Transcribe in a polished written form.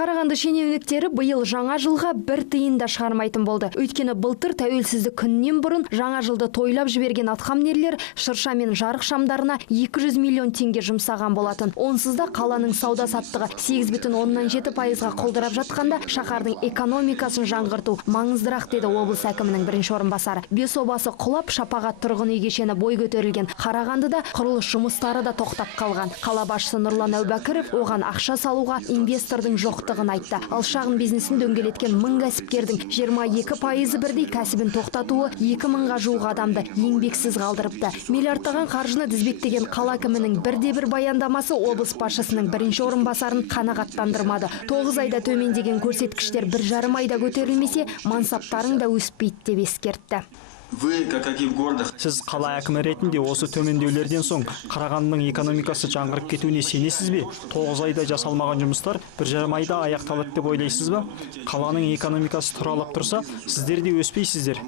Қарағанды шенеуніктері быйыл жаңа жылға бір тиын да шығармайтын болды. Өйткені былтыр тәуелсіздік күннен бұрын жаңа жылды тойлап жіберген атқамінерлер шырша мен жарық шамдарына 200 миллион теңге жұмсаған болатын. Онсыз да қаланың сауда саттығы 8,7%-ға құлдырап жатқанда шаһардың экономикасын жаңғырту маңыздырақ, деді облыс әкімінің бірінші орынбасары. Бес обасы құлап, шапағат тұрғын үй кешені бой көтерілген Қарағандыда құрылыс жұмыстары да тоқтап қалған. Қала басшысы Нұрлан Әубәкіров оған ақша салуға инвестордың жоқтығын айтты. Ал шағын бизнесін дөңгелеткен 1000 кәсіпкердің 22% бірдей кәсібін тоқтатуы 2000-ға жуық адамды еңбексіз қалдырыпты. Миллиардтаған қаржыны тізбектеген қала әкімінің бірде-бір баяндамасы облыс басшысының бірінші орынбасарын қанағаттандырмады. 9 айда төмендеген көрсеткіштер 1,5 айда көтерілмесе, мансаптарың да өспейді деп ескертті. Сіз қала әкімі ретінде осы төмендеулерден соң Қарағандының экономикасы жаңғырып кетуіне сенесіз бе? 9 айда жасалмаған жұмыстар 1,5 айда аяқталады деп ойлайсыз ба? Қаланың экономикасы тұралап тұрса, сіздер де өспейсіздер.